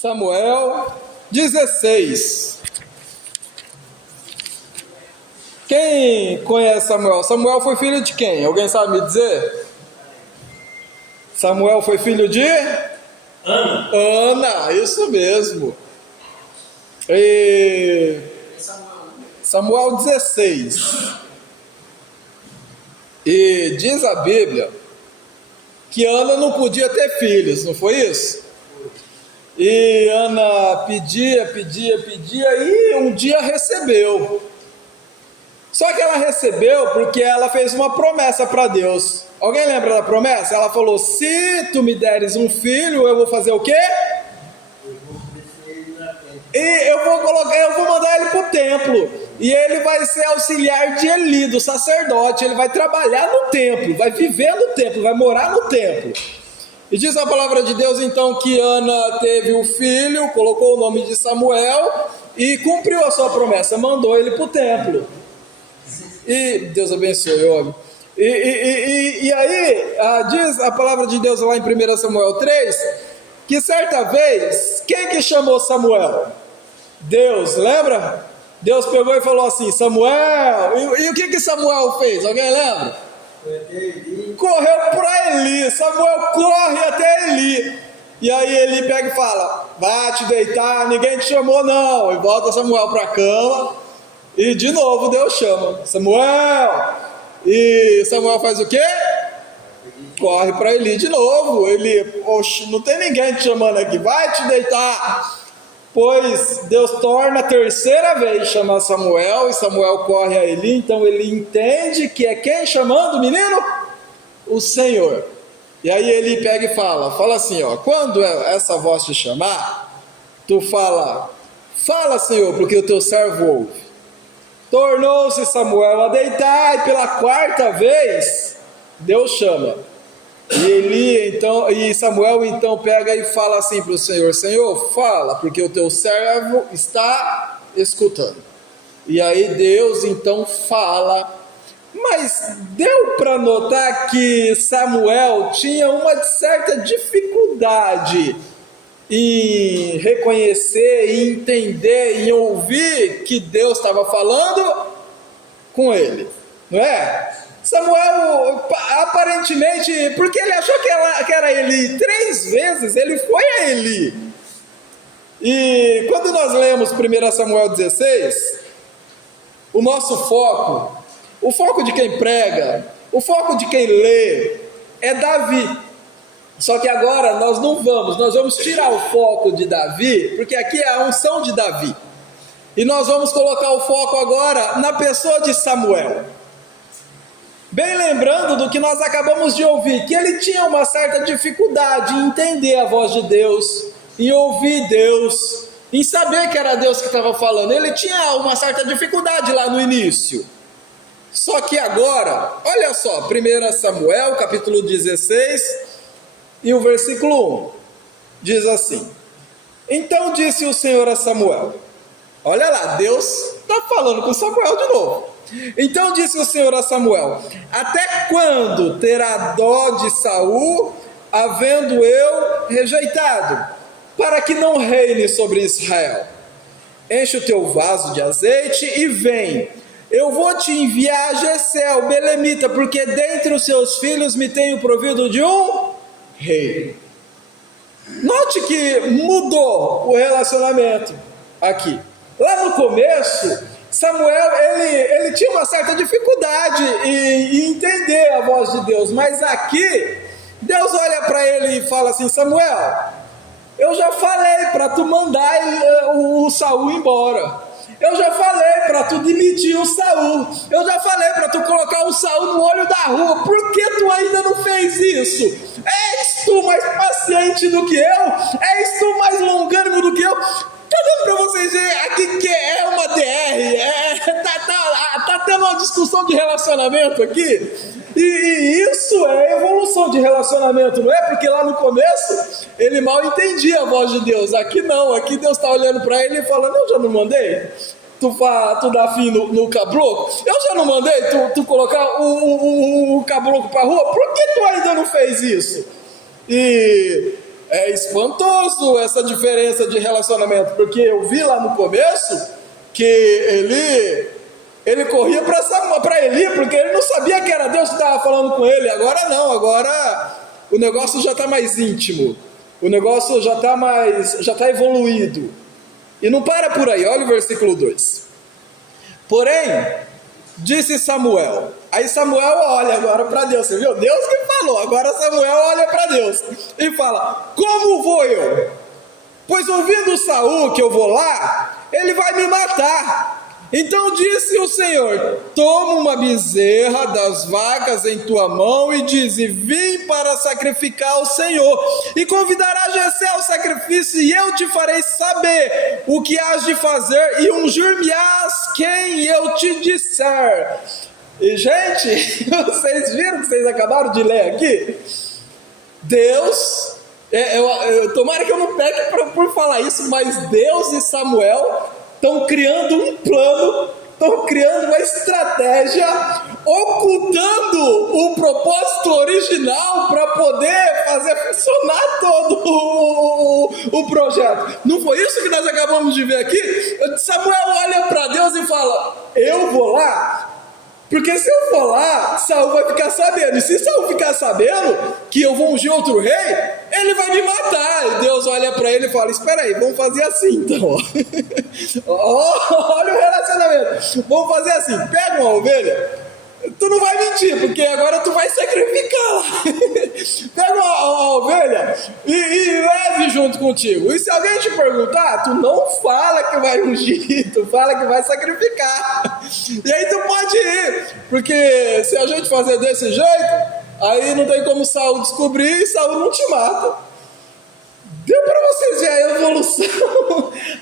Samuel 16. Quem conhece Samuel? Samuel foi filho de quem? Alguém sabe me dizer? Samuel foi filho de? Ana. Ana, isso mesmo. E Samuel 16. E diz a Bíblia que Ana não podia ter filhos, não foi isso? E Ana pedia e um dia recebeu. Só que ela recebeu porque ela fez uma promessa para Deus. Alguém lembra da promessa? Ela falou: se tu me deres um filho, eu vou fazer o quê? E eu vou mandar ele para o templo. E ele vai ser auxiliar de Eli, do sacerdote. Ele vai trabalhar no templo, vai viver no templo, vai morar no templo. E diz a palavra de Deus então que Ana teve o filho, colocou o nome de Samuel e cumpriu a sua promessa, mandou ele para o templo. E Deus abençoe, homem. E aí, diz a palavra de Deus lá em 1 Samuel 3, que certa vez, quem que chamou Samuel? Deus, lembra? Deus pegou e falou assim: Samuel. E o que Samuel fez? Alguém lembra? Correu para Eli. Samuel corre até Eli. E aí Eli pega e fala: vai te deitar, ninguém te chamou não. E volta Samuel para a cama. E de novo Deus chama: Samuel. E Samuel faz o quê? Corre para Eli de novo. Eli: oxe, não tem ninguém te chamando aqui, vai te deitar. Pois Deus torna a terceira vez chamar Samuel, e Samuel corre a Eli. Então ele entende que é quem chamando o menino? O Senhor. E aí Eli pega e fala assim, ó: quando essa voz te chamar, tu fala Senhor, porque o teu servo ouve. Tornou-se Samuel a deitar, e pela quarta vez Deus chama. E Samuel então pega e fala assim para o Senhor: Senhor, fala, porque o teu servo está escutando. E aí Deus então fala. Mas deu para notar que Samuel tinha uma certa dificuldade em reconhecer, em entender, em ouvir que Deus estava falando com ele, não é? Samuel, aparentemente, porque ele achou que era Eli, 3 vezes ele foi a Eli. E quando nós lemos 1 Samuel 16, o nosso foco, o foco de quem prega, o foco de quem lê, é Davi. Só que agora nós vamos tirar o foco de Davi, porque aqui é a unção de Davi. E nós vamos colocar o foco agora na pessoa de Samuel. Bem lembrando do que nós acabamos de ouvir, que ele tinha uma certa dificuldade em entender a voz de Deus, em ouvir Deus, em saber que era Deus que estava falando. Ele tinha uma certa dificuldade lá no início. Só que agora, olha só, 1 Samuel, capítulo 16, e o versículo 1, diz assim: então disse o Senhor a Samuel, olha lá, Deus está falando com Samuel de novo. Então disse o Senhor a Samuel: até quando terá dó de Saul, havendo eu rejeitado, para que não reine sobre Israel? Enche o teu vaso de azeite e vem. Eu vou te enviar a Jessé, o belemita, porque dentre os seus filhos me tenho provido de um rei. Note que mudou o relacionamento aqui. Lá no começo, Samuel, ele tinha uma certa dificuldade em entender a voz de Deus, mas aqui, Deus olha para ele e fala assim: Samuel, eu já falei para tu mandar o Saul embora, eu já falei para tu demitir o Saul, eu já falei para tu colocar o Saul no olho da rua, por que tu ainda não fez isso? És tu mais paciente do que eu? És tu mais longânimo do que eu? Tá dando para vocês verem aqui que é uma DR, tá tendo uma discussão de relacionamento aqui, e isso é evolução de relacionamento, não é? Porque lá no começo ele mal entendia a voz de Deus, aqui não, aqui Deus está olhando para ele e falando: eu já não mandei tu dar fim no caboclo? Eu já não mandei tu colocar o caboclo para rua? Por que tu ainda não fez isso? E é espantoso essa diferença de relacionamento, porque eu vi lá no começo que ele corria para Eli, porque ele não sabia que era Deus que estava falando com ele. Agora não, agora o negócio já está mais íntimo, o negócio já está evoluído. E não para por aí, olha o versículo 2. Porém, disse Samuel. Aí Samuel olha agora para Deus, você viu? Deus que falou, agora Samuel olha para Deus e fala: como vou eu? Pois ouvindo Saul que eu vou lá, ele vai me matar. Então disse o Senhor: toma uma bezerra das vacas em tua mão e dize: vim para sacrificar ao Senhor, e convidará Jessé ao sacrifício, e eu te farei saber o que hás de fazer, e ungir-me-ás quem eu te disser. E gente, vocês viram que vocês acabaram de ler aqui? Deus, tomara que eu não peque por falar isso, mas Deus e Samuel estão criando um plano, estão criando uma estratégia, ocultando o propósito original para poder fazer funcionar todo o projeto. Não foi isso que nós acabamos de ver aqui? Samuel olha para Deus e fala: eu vou lá, porque se eu for lá, Saul vai ficar sabendo, e se Saul ficar sabendo que eu vou ungir outro rei, ele vai me matar. E Deus olha para ele e fala: espera aí, vamos fazer assim então. Olha o relacionamento. Vamos fazer assim: pega uma ovelha, tu não vai mentir, porque agora tu vai sacrificar lá. Pega uma ovelha e leve junto contigo. E se alguém te perguntar, tu não fala que vai ungir, tu fala que vai sacrificar. E aí tu pode ir, porque se a gente fazer desse jeito, aí não tem como Saul descobrir e Saul não te mata. Deu para vocês verem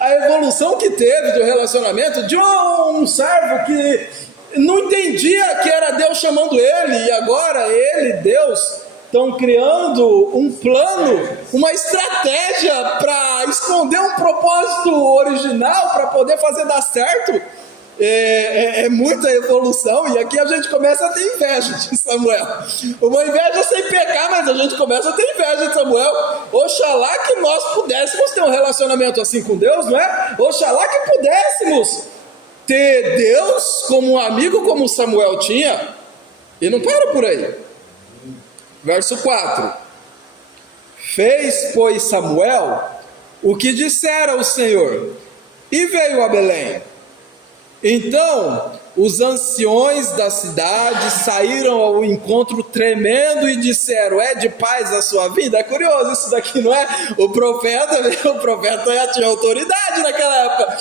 a evolução que teve do relacionamento de um servo que não entendia que era Deus chamando ele, e agora ele, Deus, estão criando um plano, uma estratégia para esconder um propósito original, para poder fazer dar certo. É muita evolução, e aqui a gente começa a ter inveja de Samuel. Uma inveja sem pecar, mas a gente começa a ter inveja de Samuel. Oxalá que nós pudéssemos ter um relacionamento assim com Deus, não é? Oxalá que pudéssemos ter Deus como um amigo, como Samuel tinha. E não para por aí. Verso 4: fez, pois, Samuel o que dissera o Senhor, e veio a Belém. Então os anciões da cidade saíram ao encontro tremendo e disseram: é de paz a sua vida? É curioso isso daqui, não é? O profeta já tinha autoridade naquela época.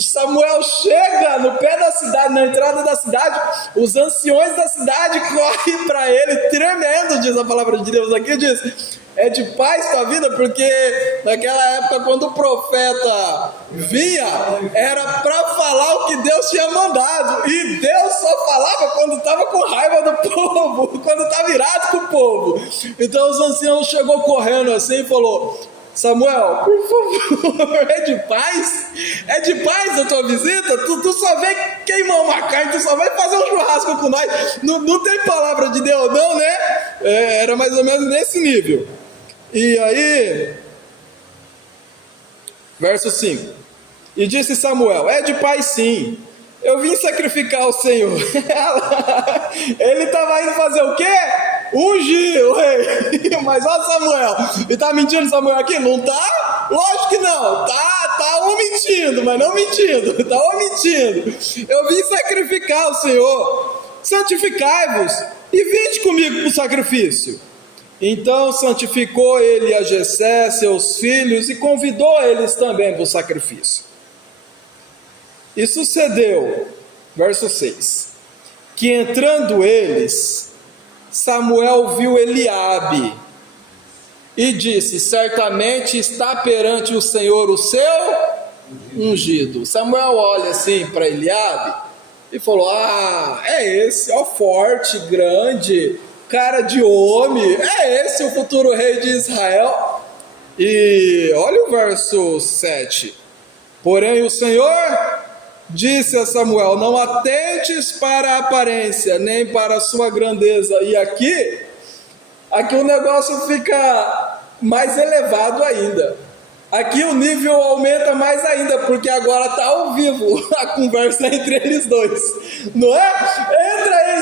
Samuel chega no pé da cidade, na entrada da cidade, os anciões da cidade correm para ele tremendo, diz a palavra de Deus aqui, diz: é de paz tua vida, porque naquela época, quando o profeta vinha, era para falar o que Deus tinha mandado, e Deus só falava quando estava com raiva do povo, quando estava irado com o povo. Então os anciãos chegou correndo assim e falou: Samuel, por favor, é de paz? É de paz a tua visita? Tu só vem queimar uma carne, tu só vai fazer um churrasco com nós, não tem palavra de Deus não, né? Era mais ou menos nesse nível. E aí, verso 5: e disse Samuel: é de paz sim, eu vim sacrificar ao Senhor. Ele estava indo fazer o quê? Ungir o rei. Mas ó Samuel, e tá mentindo Samuel aqui? Não tá? Lógico que não, tá omitindo, mas não mentindo, tá omitindo. Eu vim sacrificar ao Senhor, santificai-vos e vinde comigo para o sacrifício. Então santificou ele a Jessé, seus filhos, e convidou eles também para o sacrifício. E sucedeu, verso 6, que entrando eles, Samuel viu Eliabe e disse: certamente está perante o Senhor o seu ungido. Samuel olha assim para Eliabe e falou: ah, é esse, ó, forte, grande, cara de homem, é esse o futuro rei de Israel. E olha o verso 7: porém o Senhor disse a Samuel: não atentes para a aparência, nem para a sua grandeza. E aqui o negócio fica mais elevado ainda. Aqui o nível aumenta mais ainda, porque agora está ao vivo a conversa entre eles dois, não é? Entra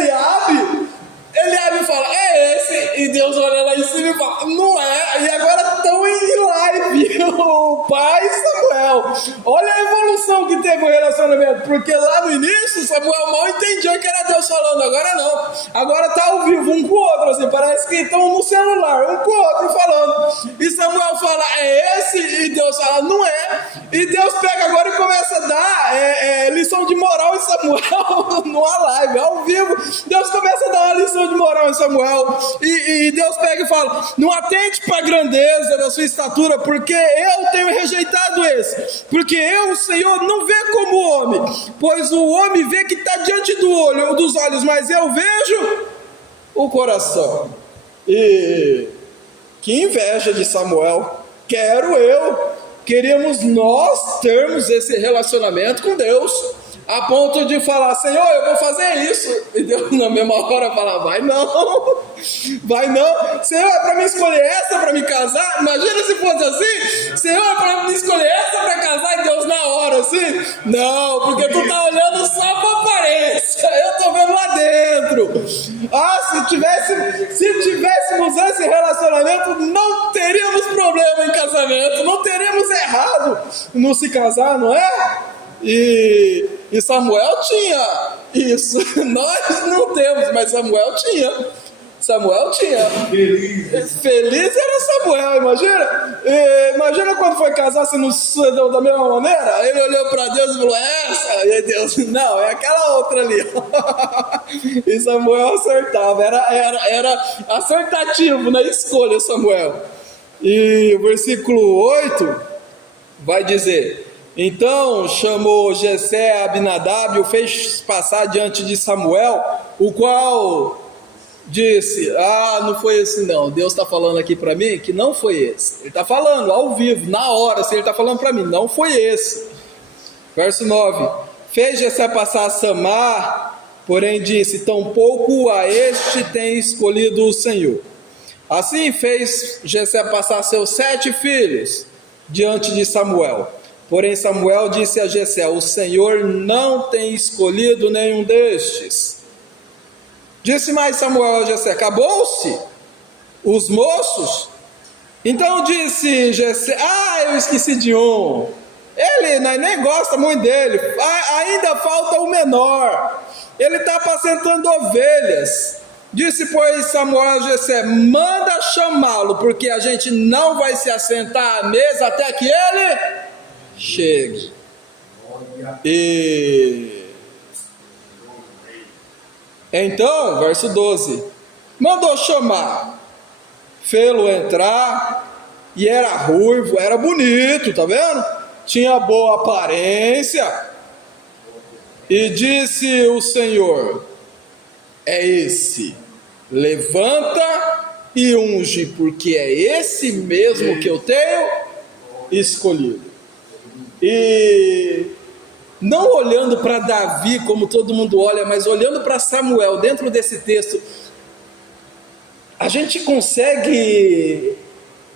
Eliabe fala, é esse, e Deus olha lá em cima e fala, não é, e agora estão em live, o pai e Samuel. Olha a evolução que teve o relacionamento, porque lá no início Samuel mal entendia que era Deus falando, agora não, agora está ao vivo um com o outro, assim, parece que estão no celular, um com o outro falando, e Samuel fala, é esse, e Deus fala, não é, e Deus pega agora e começa a dar lição de moral em Samuel, numa live, ao vivo, Deus começa a dar uma lição de moral em Samuel, e Deus pega e fala, não atente para a grandeza da sua estatura, porque eu tenho rejeitado esse, porque eu, o Senhor, não vê como o homem, pois o homem vê que está diante dos olhos, mas eu vejo o coração. E que inveja de Samuel, queríamos nós termos esse relacionamento com Deus, a ponto de falar, Senhor, eu vou fazer isso, e Deus na mesma hora fala, vai não, Senhor, é para me escolher essa para me casar? Imagina se fosse assim, Senhor, é para me escolher essa para casar, e Deus na hora assim, não, porque tu tá olhando só para aparência, eu tô vendo lá dentro. Se tivéssemos esse relacionamento, não teríamos problema em casamento, não teríamos errado no se casar, não é? E Samuel tinha isso, nós não temos, mas Samuel tinha. Feliz era Samuel, imagina quando foi casar, se não sucedeu da mesma maneira, ele olhou para Deus e falou, essa, e Deus, não, é aquela outra ali. E Samuel acertava, era acertativo na escolha, Samuel. E o versículo 8 vai dizer, então chamou Jessé a Abinadab e o fez passar diante de Samuel, o qual disse, não foi esse não, Deus está falando aqui para mim que não foi esse, ele está falando ao vivo, na hora, se ele está falando para mim, não foi esse. Verso 9, fez Jessé passar a Samar, porém disse, tampouco a este tem escolhido o Senhor. Assim fez Jessé passar seus 7 filhos diante de Samuel. Porém Samuel disse a Jessé, o Senhor não tem escolhido nenhum destes. Disse mais Samuel a Jessé, acabou-se os moços? Então disse Jessé, eu esqueci de um, ele nem gosta muito dele, ainda falta o menor, ele está apacentando ovelhas. Disse pois Samuel a Jessé, manda chamá-lo, porque a gente não vai se assentar à mesa até que ele chegue. E então, verso 12, mandou chamar, fê-lo entrar, e era ruivo, era bonito, tá vendo? Tinha boa aparência, e disse o Senhor, é esse, levanta e unge, porque é esse mesmo que eu tenho escolhido. E não olhando para Davi como todo mundo olha, mas olhando para Samuel, dentro desse texto, a gente consegue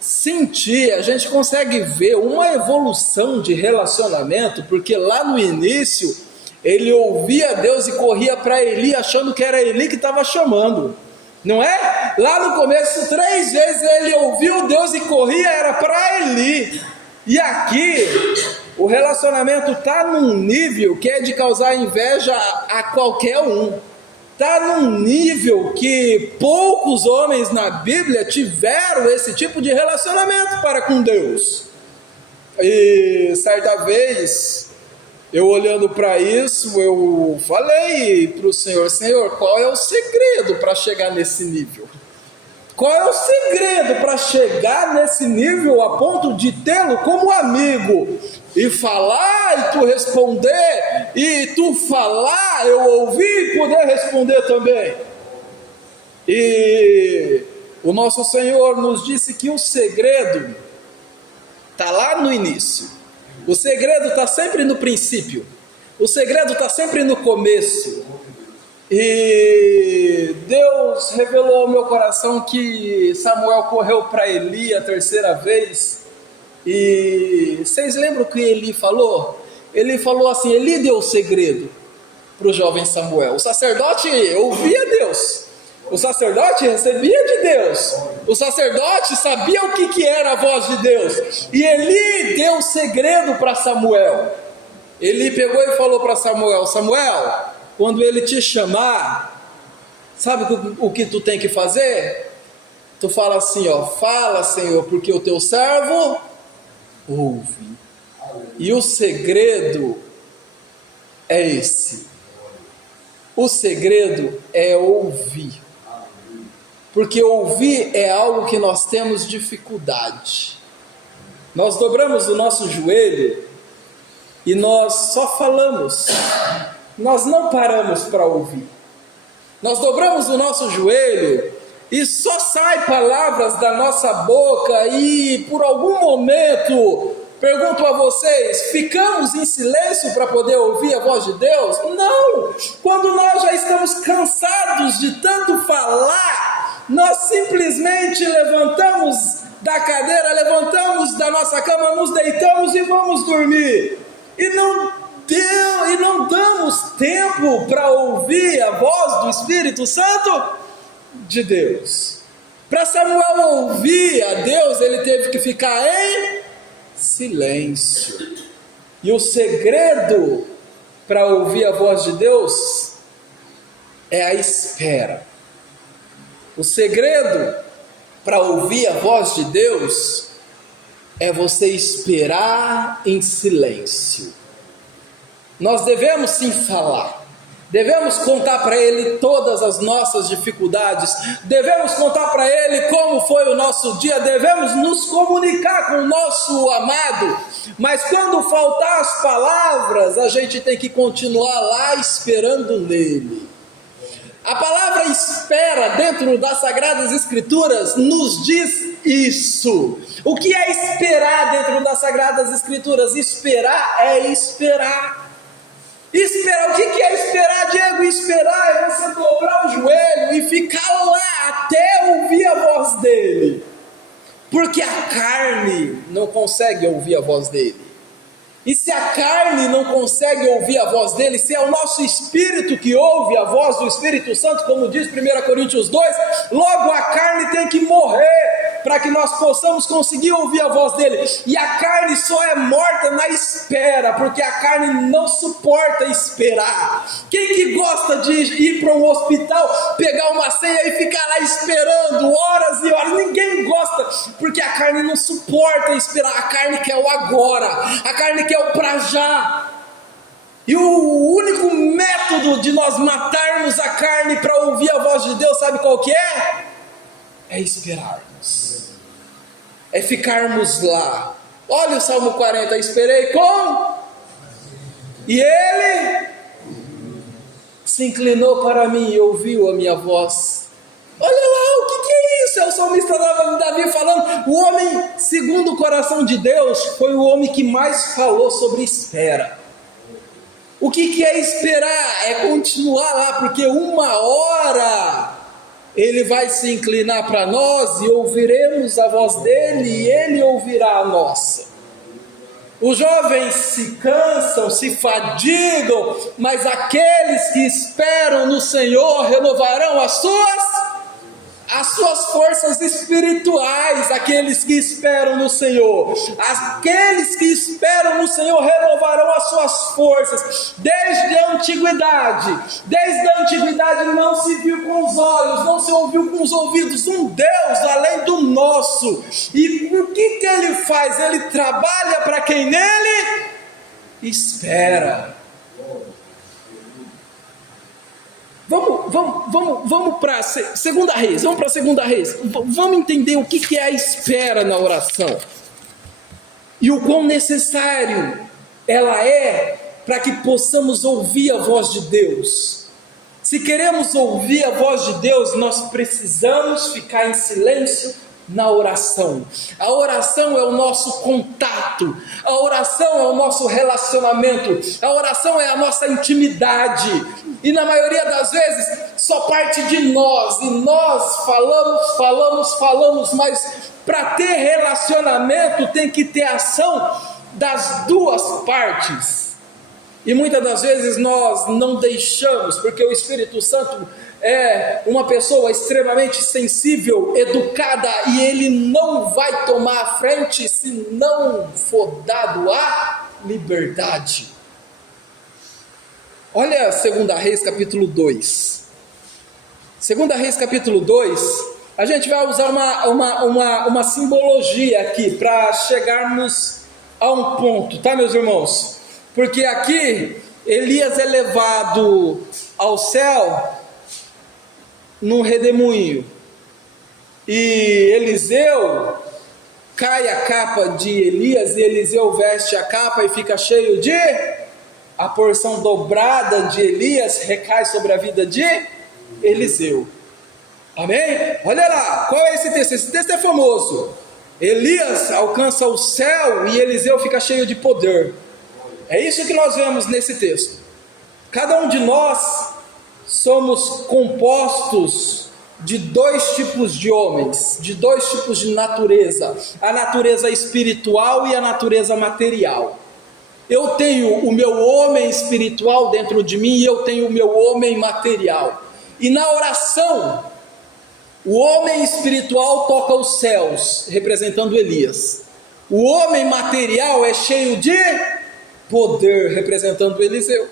sentir, a gente consegue ver uma evolução de relacionamento, porque lá no início, ele ouvia Deus e corria para Eli, achando que era Eli que estava chamando, não é? Lá no começo, 3 vezes ele ouviu Deus e corria, era para Eli, e aqui, o relacionamento está num nível que é de causar inveja a qualquer um. Está num nível que poucos homens na Bíblia tiveram esse tipo de relacionamento para com Deus. E certa vez, eu olhando para isso, eu falei para o Senhor, Senhor, qual é o segredo para chegar nesse nível? Qual é o segredo para chegar nesse nível a ponto de tê-lo como amigo? E falar e tu responder, e tu falar, eu ouvir e poder responder também. E o nosso Senhor nos disse que o segredo está lá no início. O segredo está sempre no princípio. O segredo está sempre no começo. E Deus revelou ao meu coração que Samuel correu para Eli a terceira vez. E vocês lembram o que Eli falou? Ele falou assim: Eli deu o segredo para o jovem Samuel. O sacerdote ouvia Deus, o sacerdote recebia de Deus, o sacerdote sabia o que era a voz de Deus. E Eli deu o segredo para Samuel. Eli pegou e falou para Samuel: Samuel, quando ele te chamar, sabe o que tu tem que fazer? Tu fala assim, ó: fala, Senhor, porque o teu servo ouve. E o segredo é esse. O segredo é ouvir. Porque ouvir é algo que nós temos dificuldade. Nós dobramos o nosso joelho e nós só falamos. Nós não paramos para ouvir. Nós dobramos o nosso joelho e só sai palavras da nossa boca e por algum momento, pergunto a vocês, ficamos em silêncio para poder ouvir a voz de Deus? Não! Quando nós já estamos cansados de tanto falar, nós simplesmente levantamos da cadeira, levantamos da nossa cama, nos deitamos e vamos dormir. E não damos tempo para ouvir a voz do Espírito Santo de Deus. Para Samuel ouvir a Deus, ele teve que ficar em silêncio. E o segredo para ouvir a voz de Deus é a espera. O segredo para ouvir a voz de Deus é você esperar em silêncio. Nós devemos sim falar, devemos contar para Ele todas as nossas dificuldades, devemos contar para Ele como foi o nosso dia, devemos nos comunicar com o nosso amado, mas quando faltar as palavras, a gente tem que continuar lá esperando nele. A palavra espera dentro das Sagradas Escrituras nos diz isso. O que é esperar dentro das Sagradas Escrituras? Esperar é esperar. Esperar, o que é esperar, Diego? Esperar é você dobrar o joelho e ficar lá até ouvir a voz dele, porque a carne não consegue ouvir a voz dele. E se a carne não consegue ouvir a voz dele, se é o nosso espírito que ouve a voz do Espírito Santo, como diz 1 Coríntios 2, logo a carne tem que morrer para que nós possamos conseguir ouvir a voz dele. E a carne só é morta na espera, porque a carne não suporta esperar. Quem que gosta de ir para um hospital, pegar uma senha e ficar lá esperando horas e horas? Ninguém gosta, porque a carne não suporta esperar. A carne quer o agora, a carne quer o pra já. E o único método de nós matarmos a carne para ouvir a voz de Deus, sabe qual que é? É esperarmos, é ficarmos lá. Olha o Salmo 40, esperei e ele se inclinou para mim e ouviu a minha voz. Olha lá, o que é isso? É o salmista Davi falando. O homem, segundo o coração de Deus, foi o homem que mais falou sobre espera. O que é esperar? É continuar lá, porque uma hora ele vai se inclinar para nós e ouviremos a voz dele e ele ouvirá a nossa. Os jovens se cansam, se fadigam, mas aqueles que esperam no Senhor renovarão as suas forças espirituais. Aqueles que esperam no Senhor, aqueles que esperam no Senhor renovarão as suas forças. Desde a antiguidade não se viu com os olhos, não se ouviu com os ouvidos um Deus além do nosso. E o que ele faz? Ele trabalha para quem nele espera. Vamos para a segunda Reis. Vamos entender o que é a espera na oração e o quão necessário ela é para que possamos ouvir a voz de Deus. Se queremos ouvir a voz de Deus, nós precisamos ficar em silêncio na oração. A oração é o nosso contato, a oração é o nosso relacionamento, a oração é a nossa intimidade, e na maioria das vezes só parte de nós, e nós falamos, mas para ter relacionamento tem que ter ação das duas partes, e muitas das vezes nós não deixamos, porque o Espírito Santo é uma pessoa extremamente sensível, educada, e ele não vai tomar a frente se não for dado a liberdade. Olha 2 Reis capítulo 2. 2 Reis capítulo 2, a gente vai usar uma simbologia aqui para chegarmos a um ponto, tá, meus irmãos? Porque aqui Elias é levado ao céu num redemoinho, e Eliseu, cai a capa de Elias, e Eliseu veste a capa e fica cheio de, a porção dobrada de Elias recai sobre a vida de Eliseu. Amém? Olha lá, qual é esse texto? Esse texto é famoso. Elias alcança o céu e Eliseu fica cheio de poder. É isso que nós vemos nesse texto. Cada um de nós somos compostos de dois tipos de homens, de dois tipos de natureza, a natureza espiritual e a natureza material. Eu tenho o meu homem espiritual dentro de mim e eu tenho o meu homem material. E na oração, o homem espiritual toca os céus, representando Elias. O homem material é cheio de poder, representando Eliseu.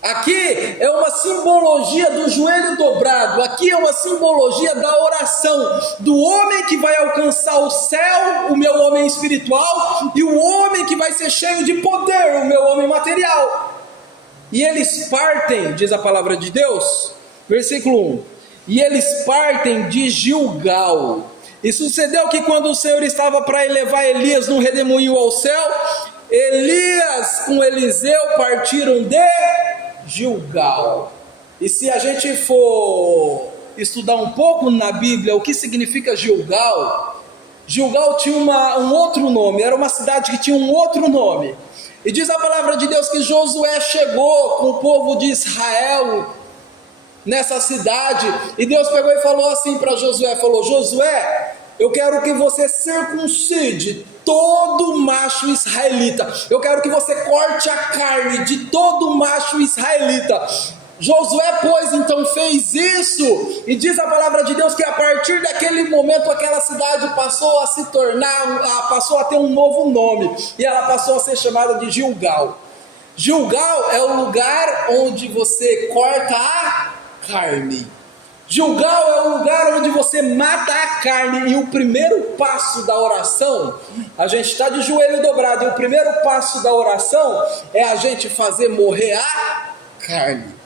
Aqui é uma simbologia do joelho dobrado, aqui é uma simbologia da oração, do homem que vai alcançar o céu, o meu homem espiritual, e o homem que vai ser cheio de poder, o meu homem material. E eles partem, diz a palavra de Deus, versículo 1, e eles partem de Gilgal. E sucedeu que quando o Senhor estava para elevar Elias no redemoinho ao céu, Elias com Eliseu partiram de Gilgal. E se a gente for estudar um pouco na Bíblia o que significa Gilgal, Gilgal tinha um outro nome, era uma cidade que tinha um outro nome. E diz a palavra de Deus que Josué chegou com o povo de Israel nessa cidade, e Deus pegou e falou assim para Josué, falou: Josué, eu quero que você circuncide todo macho israelita, eu quero que você corte a carne de todo macho israelita. Josué, pois, então fez isso, e diz a palavra de Deus que a partir daquele momento aquela cidade passou a se tornar, passou a ter um novo nome, e ela passou a ser chamada de Gilgal. Gilgal é o lugar onde você corta a carne. Gilgal é o lugar onde você mata a carne, e o primeiro passo da oração, a gente está de joelho dobrado, e o primeiro passo da oração é a gente fazer morrer a carne,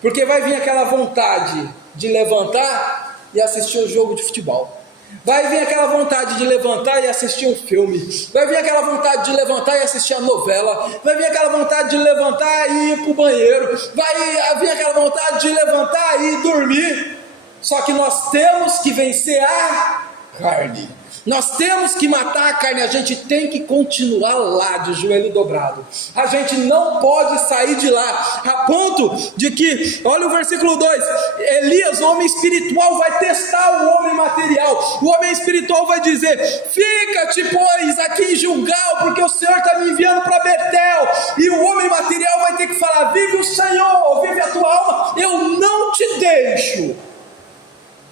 porque vai vir aquela vontade de levantar e assistir um jogo de futebol, vai vir aquela vontade de levantar e assistir um filme, vai vir aquela vontade de levantar e assistir a novela, vai vir aquela vontade de levantar e ir para o banheiro, vai vir aquela vontade de levantar e ir dormir. Só que nós temos que vencer a carne, nós temos que matar a carne, a gente tem que continuar lá de joelho dobrado, a gente não pode sair de lá, a ponto de que, olha o versículo 2, Elias, o homem espiritual, vai testar o homem material, o homem espiritual vai dizer: fica-te pois aqui em Gilgal, porque o Senhor está me enviando para Betel. E o homem material vai ter que falar: vive o Senhor, vive a tua alma, eu não te deixo.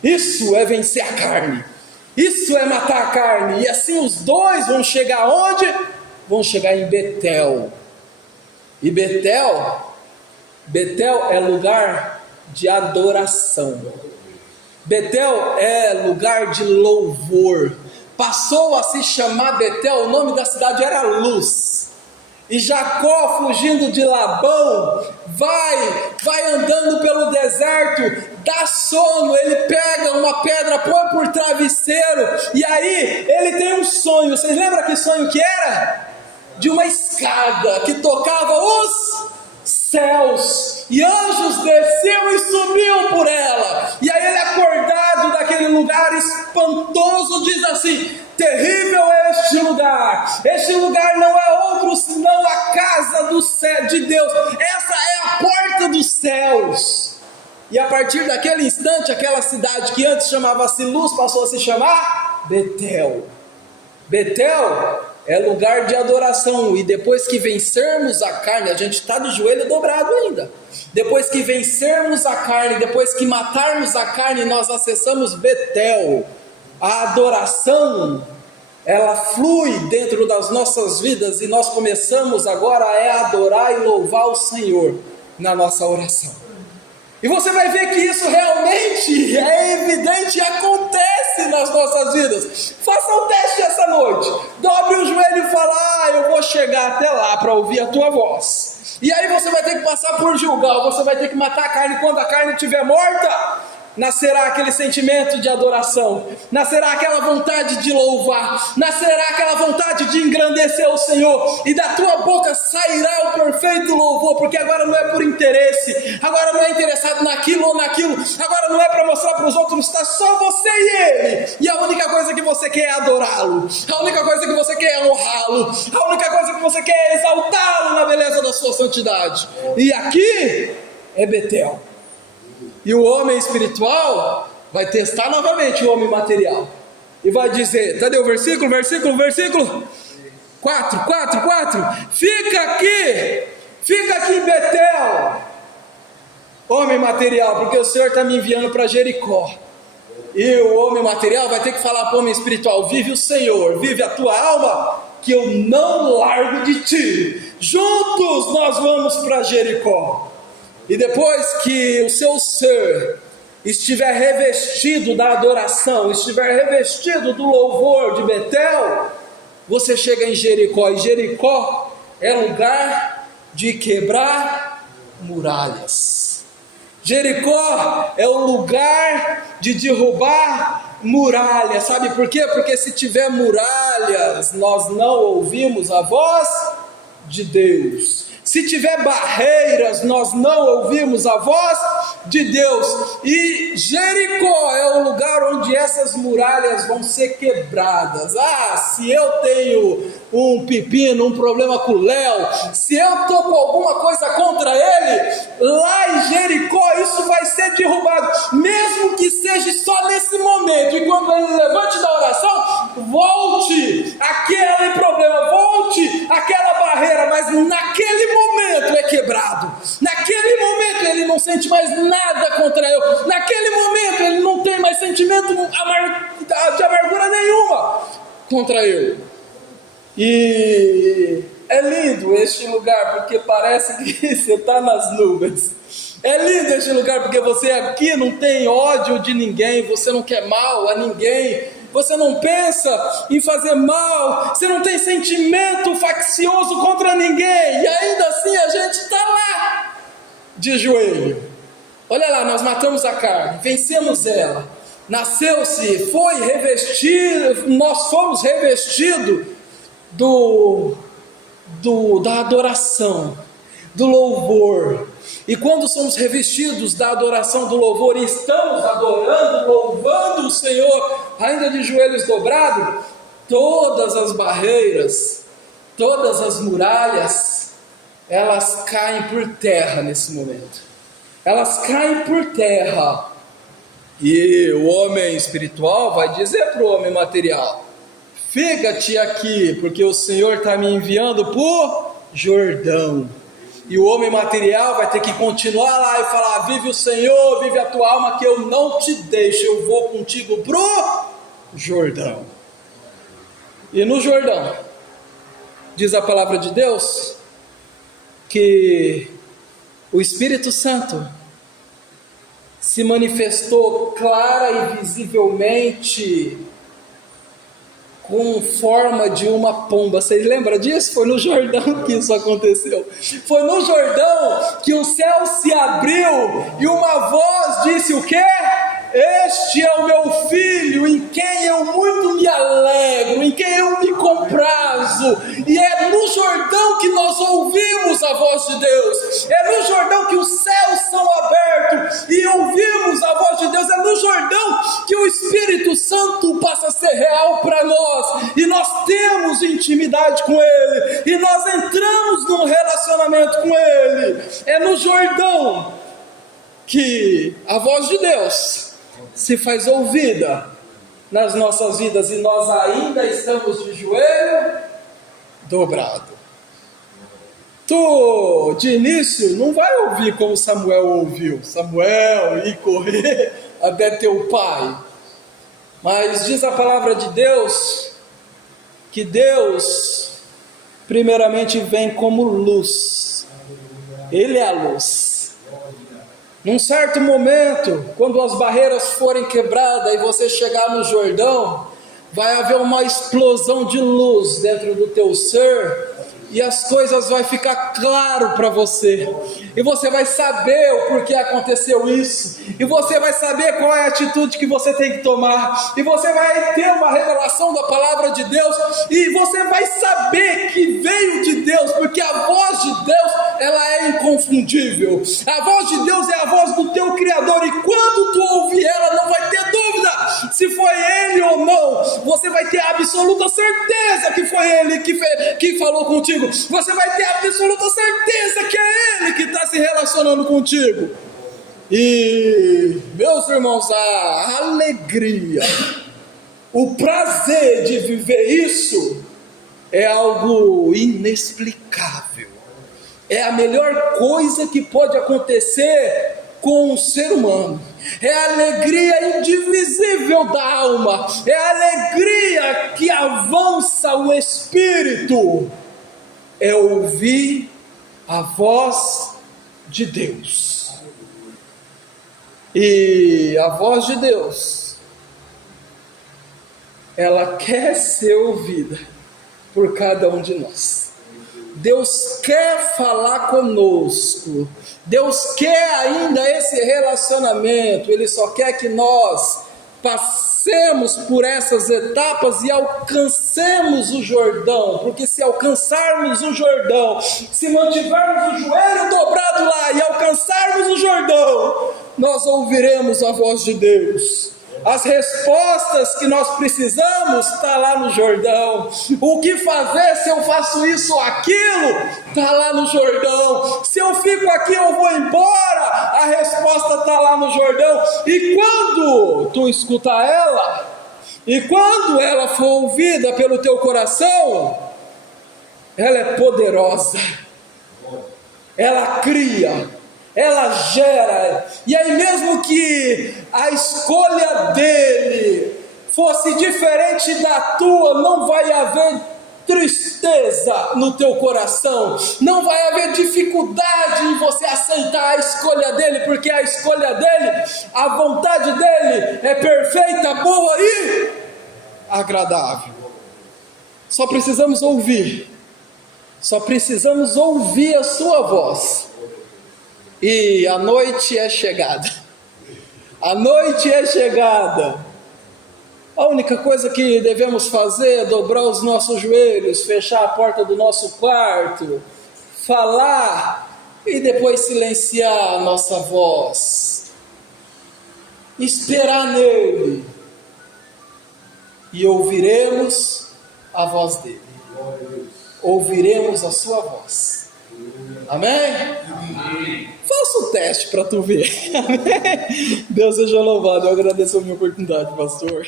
Isso é vencer a carne, isso é matar a carne, e assim os dois vão chegar onde? Vão chegar em Betel. E Betel é lugar de adoração, Betel é lugar de louvor, passou a se chamar Betel, o nome da cidade era Luz. E Jacó, fugindo de Labão, vai andando pelo deserto, dá sono, ele pega uma pedra, põe por travesseiro, e aí ele tem um sonho. Vocês lembram que sonho que era? De uma escada que tocava os céus, e anjos desciam e subiam por ela. E aí ele, acordado daquele lugar espantoso, diz assim: terrível é este lugar não é outro senão a casa do céu, de Deus, essa é a porta dos céus. E a partir daquele instante, aquela cidade que antes chamava-se Luz, passou a se chamar Betel. Betel é lugar de adoração, e depois que vencermos a carne, a gente está de joelho dobrado ainda, depois que vencermos a carne, depois que matarmos a carne, nós acessamos Betel. A adoração, ela flui dentro das nossas vidas, e nós começamos agora a adorar e louvar o Senhor na nossa oração. E você vai ver que isso realmente é evidente e acontece nas nossas vidas. Faça um teste essa noite. Dobre o joelho e fala: eu vou chegar até lá para ouvir a tua voz. E aí você vai ter que passar por Gilgal, você vai ter que matar a carne. Quando a carne estiver morta, nascerá aquele sentimento de adoração, nascerá aquela vontade de louvar, nascerá aquela vontade de engrandecer o Senhor, e da tua boca sairá o perfeito louvor, porque agora não é por interesse, agora não é interessado naquilo ou naquilo, agora não é para mostrar para os outros, está só você e Ele, e a única coisa que você quer é adorá-lo, a única coisa que você quer é honrá-lo, a única coisa que você quer é exaltá-lo na beleza da sua santidade. E aqui é Betel. E o homem espiritual vai testar novamente o homem material e vai dizer, cadê o versículo? Versículo 4, fica aqui em Betel, homem material, porque o Senhor está me enviando para Jericó. E o homem material vai ter que falar para o homem espiritual: vive o Senhor, vive a tua alma, que eu não largo de ti, juntos nós vamos para Jericó. E depois que o seu ser estiver revestido da adoração, estiver revestido do louvor de Betel, você chega em Jericó. E Jericó é lugar de quebrar muralhas. Jericó é o lugar de derrubar muralhas. Sabe por quê? Porque se tiver muralhas, nós não ouvimos a voz de Deus. Se tiver barreiras, nós não ouvimos a voz de Deus. E Jericó é o lugar onde essas muralhas vão ser quebradas. Se eu tenho um pepino, um problema com o Léo, se eu estou com alguma coisa contra ele, lá em Jericó isso vai ser derrubado, mesmo que seja só nesse momento. E quando ele levante da oração, volte aquele problema, volte aquela barreira, mas naquele momento é quebrado, naquele momento ele não sente mais nada contra eu, naquele momento ele não tem mais sentimento de amargura nenhuma contra eu. E é lindo este lugar, porque parece que você está nas nuvens. É lindo este lugar, porque você aqui não tem ódio de ninguém, você não quer mal a ninguém, você não pensa em fazer mal, você não tem sentimento faccioso contra ninguém, e ainda assim a gente está lá, de joelho. Olha lá, nós matamos a carne, vencemos ela, nasceu-se, foi revestido, nós fomos revestidos da adoração, do louvor. E quando somos revestidos da adoração, do louvor, e estamos adorando, louvando o Senhor, ainda de joelhos dobrados, todas as barreiras, todas as muralhas, elas caem por terra nesse momento. Elas caem por terra. E o homem espiritual vai dizer para o homem material: fica-te aqui, porque o Senhor está me enviando por Jordão. E o homem material vai ter que continuar lá e falar: vive o Senhor, vive a tua alma, que eu não te deixo, eu vou contigo pro Jordão. E no Jordão, diz a palavra de Deus, que o Espírito Santo se manifestou clara e visivelmente com forma de uma pomba. Vocês lembram disso? Foi no Jordão que isso aconteceu. Foi no Jordão que o céu se abriu e uma voz disse o quê? Este é o meu filho, em quem eu muito me alegro, em quem eu me comprazo. E é no Jordão que nós ouvimos a voz de Deus, é no Jordão que os céus são abertos e ouvimos a voz de Deus, é no Jordão que o Espírito Santo passa a ser real para nós, e nós temos intimidade com Ele, e nós entramos num relacionamento com Ele. É no Jordão que a voz de Deus se faz ouvida nas nossas vidas, e nós ainda estamos de joelho dobrado. Tu, de início, não vai ouvir como Samuel ouviu, Samuel ir correr até teu pai, mas diz a palavra de Deus, que Deus, primeiramente, vem como luz, Ele é a luz. Num certo momento, quando as barreiras forem quebradas e você chegar no Jordão, vai haver uma explosão de luz dentro do teu ser, e as coisas vão ficar claro para você, e você vai saber o porquê aconteceu isso, e você vai saber qual é a atitude que você tem que tomar, e você vai ter uma revelação da palavra de Deus, e você vai saber que veio de Deus, porque a voz de Deus, ela é inconfundível. A voz de Deus é a voz do teu Criador, e quando tu ouvir ela, não vai ter dúvida se foi Ele ou não. Você vai ter absoluta certeza que foi Ele que falou contigo. Você vai ter absoluta certeza que é Ele que está se relacionando contigo. E, meus irmãos, a alegria, o prazer de viver isso é algo inexplicável. É a melhor coisa que pode acontecer com o ser humano. É a alegria indivisível da alma. É a alegria que avança o espírito. É ouvir a voz de Deus. E a voz de Deus, ela quer ser ouvida por cada um de nós. Deus quer falar conosco. Deus quer ainda esse relacionamento. Ele só quer que nós passemos por essas etapas e alcancemos o Jordão, porque se alcançarmos o Jordão, se mantivermos o joelho dobrado lá e alcançarmos o Jordão, nós ouviremos a voz de Deus. As respostas que nós precisamos está lá no Jordão. O que fazer se eu faço isso ou aquilo está lá no Jordão. Se eu fico aqui ou vou embora, a resposta está lá no Jordão. E quando tu escutar ela, e quando ela for ouvida pelo teu coração, ela é poderosa, ela cria, ela gera. E aí, mesmo que a escolha dele fosse diferente da tua, não vai haver tristeza no teu coração, não vai haver dificuldade em você aceitar a escolha dele, porque a escolha dele, a vontade dele é perfeita, boa e agradável. Só precisamos ouvir a sua voz. E a noite é chegada. A noite é chegada. A única coisa que devemos fazer é dobrar os nossos joelhos, fechar a porta do nosso quarto, falar e depois silenciar a nossa voz. Esperar nele. E ouviremos a voz dele. Ouviremos a sua voz. Amém? Faça o teste para tu ver. Amém? Deus seja louvado. Eu agradeço a minha oportunidade, pastor.